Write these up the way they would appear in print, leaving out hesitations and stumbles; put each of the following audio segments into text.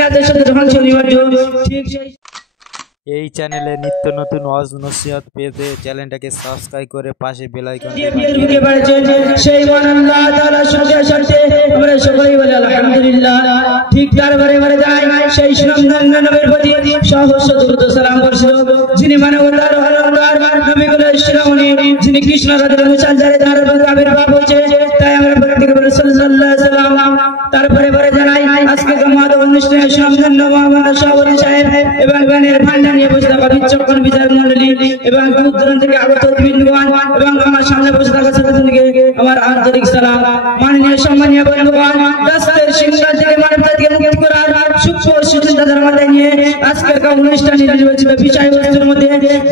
দুনিয়াতে সাথে ধ্বংস অনিবার্য। ঠিক সেই এই চ্যানেলে নিত্য নতুন ওয়াজ নসিহত পেতে চ্যানেলটাকে সাবস্ক্রাইব করে পাশে বেল আইকনটি ঢুকে পড়েছে সেই মহান আল্লাহ তাআলা শুকরিয়া সাথে আমরা সকলেই বলি আলহামদুলিল্লাহ। ঠিক তারপরে যায় সেই সুনামধন্য নবীর প্রতি সহস্র দরুদ সালাম বর্ষিত, যিনি মানবতার অলংকার নবীকুলের শিরোমণি, যিনি কৃষ্ণ রাধার মুসালজারে তার আবির্ভাব হয়েছে, তাই আমরা প্রত্যেকে বলি সাল্লাল্লাহু আলাইহি সাল্লাম। তারপরে জানাই আজকে জামাত অনুষ্ঠানে সুনামধন্য মুহাম্মদ শাহবুদ্দিন সাহেব এবং গানের ভান্ডার নিয়ে বসে থাকা বিচক্ষণ বিচারক মণ্ডলী এবং দূর দূরান্ত থেকে আগত বৃন্দগণ এবং আমার সামনে বসে থাকা ছাত্রছাত্রীকে আমার আন্তরিক সালাম। মাননীয় সম্মানীয় বন্ধুগণ, রাস্তার সিংহাসন থেকে মানবতাকে মুক্ত করার সূক্ষ্ম সিদ্ধান্তের মধ্যে নিয়ে আজকের অনুষ্ঠানে নির্বাচিত বিষয়বস্তুর মধ্যে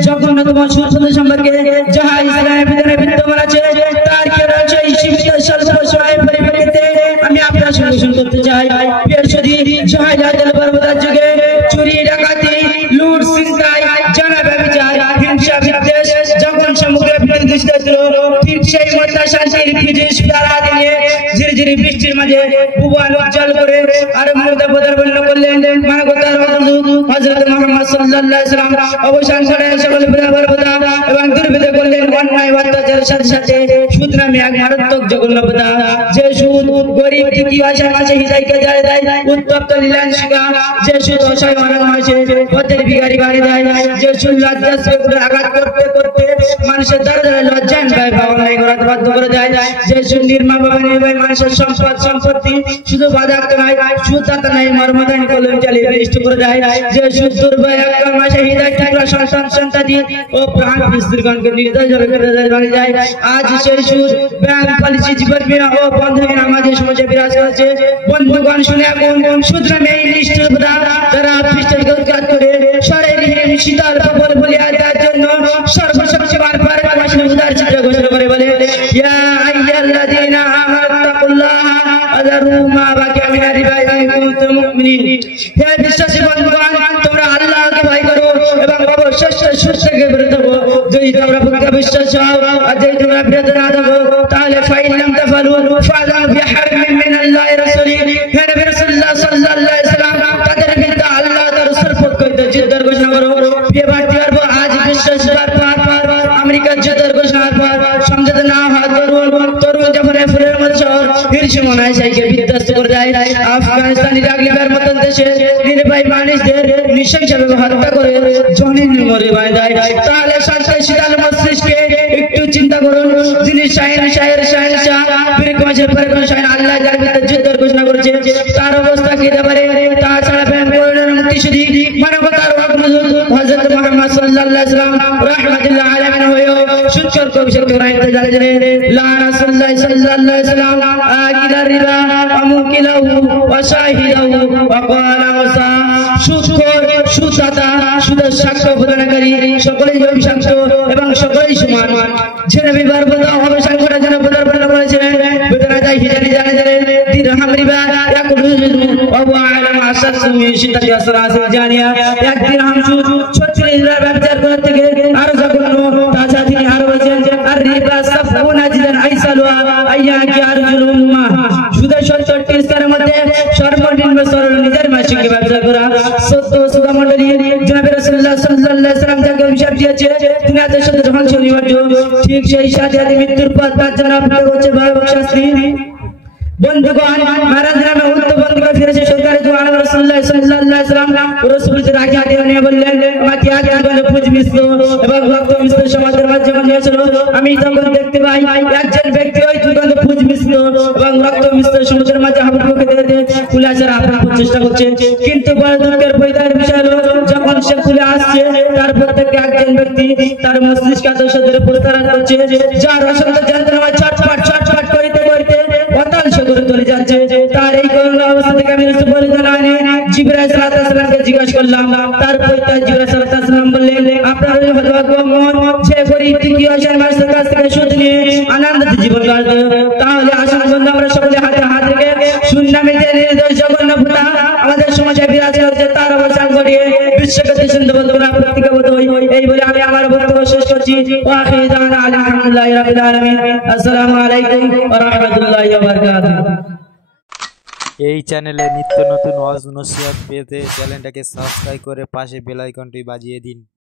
জঘন্যতম সুদ সম্পর্কে যাহা ইসলামের ভিতরে বিদ্যমান আছে তার কেবল সেই সীমিত স্বল্প সময়ের পরিপ্রেক্ষিতে আমি আপনার সঙ্গে করতে চাই। বৃহস্পতি শাহজালাল বরবদার যুগে চুরি ডাকাতি লুট ছিনতাই জানা ব্যভিচার হিংসা বিদ্বেষ যখন সমগ্র পৃথিবী ছিল, ঠিক সেই মধ্যে শান্তির ফিজিস তারা দিয়ে ধীরে ধীরে বৃষ্টির মাঝে ভুবন উজ্জ্বল করে আর মমতা প্রদান করলেন মানবতার হযরত মুহাম্মদ সাল্লাল্লাহু আলাইহি সাল্লাম। অবসান করে সকল বরবদা এবং দুর্বৃত্ত করলেন অন্যায় অত্যাচারের সাথে সাথে সুদ নামে এক মারাত্মক জঘন্যতা, যে সুদ গরিব দুঃখী আশার মাঝে হৃদয়কে জ্বালিয়ে দেয়, উত্তপ্ত লীলান শিকা, যে সুদ অসহায় মানুষের পথের ভিখারি বাড়ি দেয়, যে সুদ লজ্জাস্পদ আঘাত করতে করতে মানুষের দরজায় লজ্জা পায় ভাবনায় করাতে বাধ্য করে দেয়, যে সুদ নির্মমভাবে নির্ভয় মানুষের সম্পদ সম্পত্তি শুধু বাধাক্ত নয় সুদাতা নয় মর্মদান কলম চালিয়ে নষ্ট করে দেয়, যে সুদ দুর্বল এক মাসে হৃদয় টুকরা সন্তান সন্ততি ও প্রাণ স্ত্রীগণকে নির্দয়ভাবে বাড়ি যায়। আজ সেই সুদ ব্যাংক পলিসি জীবন বীমা ও বন্ধন আমাদের সমাজে বিরাজ করছে। বন্ধুগণ শুনে এখন সুদ নামে এই নিষ্ঠুর যারা খ্রিস্টানকে উৎখাত করে শরীরহীন শীতল প্রবল বলিয়া দেওয়ার জন্য সর্বশক্তিমান পারমাত্মা উদার চিত্র ঘোষণা করে বলে ইয়া আইয়ুহাল্লাযীনা আমানু তাকুল্লাহা ওয়াযারু মা বাকিয়া মিনার রিবা ইন কুনতুম মুমিনিন। হে বিশ্বাসী বন্ধুগণ, তোমরা আল্লাহকে ভয় করো এবং অবশ্যই সুদকে বিরত থাকো। যদি তোমরা প্রকৃত বিশ্বাসী হও আর যদি তোমরা বিরত না থাকো তাহলে ফাইন লাম তাফালু ফাযাম বিহারমিন মিনাল্লাহি রাসূলিহি। হে নবী রাসূলুল্লাহ সাল্লাল্লাহু আলাইহি সাল্লাম, তাদের বিরুদ্ধে আল্লাহ তার রাসূল পক্ষে যুদ্ধের ঘোষণা করো। প্রিয় ভারতীয়র আজ বিশ্বাসবার পর আমেরিকার যুদ্ধের ঘোষণার পর সমঝোতা না হওয়া তরুণ জাফরের ফুলের মতো শহর হিরোশিমা সাইকে বিধ্বস্ত করে দেয়। আফগানিস্তান ইরাক লিবিয়ার মতো দেশে নির্ভয় মানুষদের নৃশংসভাবে হত্যা করে জনিন মরে দেয়। তাহলে শান্ত শীতল মস্তিষ্কে একটু চিন্তা করুন, যিনি শাহের শাহ বীরকমাসের পরে শাহ আল্লাহ যার বিরুদ্ধে যুদ্ধের ঘোষণা করেছে তার অবস্থা কি হতে পারে? তাছাড়া মুক্তি শুধু মানবতার হযরত মুহাম্মদ সাল্লাল্লাহু আলাইহি সাল্লাম রাহমাতুল্লাহ আলাইহি হয়েও সুচ্চার কবিশক্তি রাইতে জানে লা রাসূলুল্লাহ সাল্লাল্লাহু আলাইহি সাল্লাম আকিলার রিবা আমুকিলাহু ওয়া শাহিদাহু ওয়া ক্বালা ওয়াসা। সুদখোর সুদাতা সুদের সাক্ষ্য প্রদানকারী সকলেই অভিশপ্ত এবং সকলেই সমান। যে নবী বরবদা অবসান করার জন্য পদার্পণ করেছিলেন বেদনা যায় হিজানি জানে দিরহাম রিবা ইয়াকুলু ওয়া হুয়া আলাম আসাসু মিন শিদ্দাতি আসরাসি জানিয়া এক দিরহাম সুদ 36 রিবা ব্যবচার করার থেকে আরো জঘন্য। তাছাড়া তিনি আরো বলেছেন আর রিবা সাফুনা জিদান আইসালুয়া আইয়াকি আরজুল উম্মাহ। সুদের 70টি স্তরের মধ্যে সর্বনিম্ন স্তর নিজের মাসিকে ব্যবসা করা। সত্য সুদা মণ্ডলী জনাব রাসূলুল্লাহ সাল্লাল্লাহু আলাইহি সাল্লাম যাকে অভিশাপ দিয়েছে দুনিয়াতে সাথে ধ্বংস অনিবার্য। ঠিক সেই সাথে মৃত্যুর পর তার জন্য আপনার হচ্ছে ভয়াবহ শাস্তি। বন্ধুগণ, মহারাজ নামে উত্তর বন্ধুকে ফিরেছে সরকারি দোয়া রাসূলুল্লাহ সাল্লাল্লাহু আলাইহি সাল্লাম রাসূলকে রাখি হাতে নিয়ে বললেন আমাকে আগে বলে পুজ মিশ্র এবং রক্ত মিশ্র সমাজের মাঝে ছিল। আমি তখন দেখতে পাই একজন ব্যক্তি ওই দুর্গন্ধ পুজ মিশ্র এবং রক্ত মিশ্র সমাজের মাঝে হাবুডুবু খেতে পুলিশের আপনার চেষ্টা করছে, কিন্তু বড় দুঃখের বইদার বিষয় হলো যখন সে খুলে আসছে তারপর থেকে একজন ব্যক্তি তার মস্তিষ্কে ধরে প্রস্তারণ করছে, যার অসংখ্য যন্ত্রণায় ছটফট ছটফট করতে করতে অতল করে চলে যাচ্ছে। তার এই করুণ অবস্থা থেকে আমি জিবরাইল সাল্লাল্লাহু আলাইহি সাল্লামকে জিজ্ঞাসা করলাম। তারপর জিবরাইল সাল্লাল্লাহু আলাইহি সাল্লাম বললেন আপনার ওই হতভাগ্য মন যে গরিব দুঃখী অসহায় মানুষের কাছ থেকে সুদ নিয়ে আনন্দিত জীবন কাটে। তাহলে আসুন বন্ধু আমরা সকলে হাতে হাত রেখে সুন্নামে যে নির্দোষ জঘন্য ভূতা আমাদের সমাজে বিরাজ করছে তার অবসান ঘটিয়ে বিশ্বকে সুন্দর বন্ধুরা প্রত্যেকে বোধ এই বলে আমি আমার বক্তব্য শেষ করছি। ওয়া আখিরু দাওয়ানা আলহামদুলিল্লাহি রাব্বিল আলামিন। আসসালামু আলাইকুম ওয়া রাহমাতুল্লাহি ওয়া বারাকাতুহু। এই চ্যানেলে নিত্য নতুন ওয়াজ নসিহত পেতে চ্যানেলটাকে সাবস্ক্রাইব করে পাশে বেল আইকনটি বাজিয়ে দিন।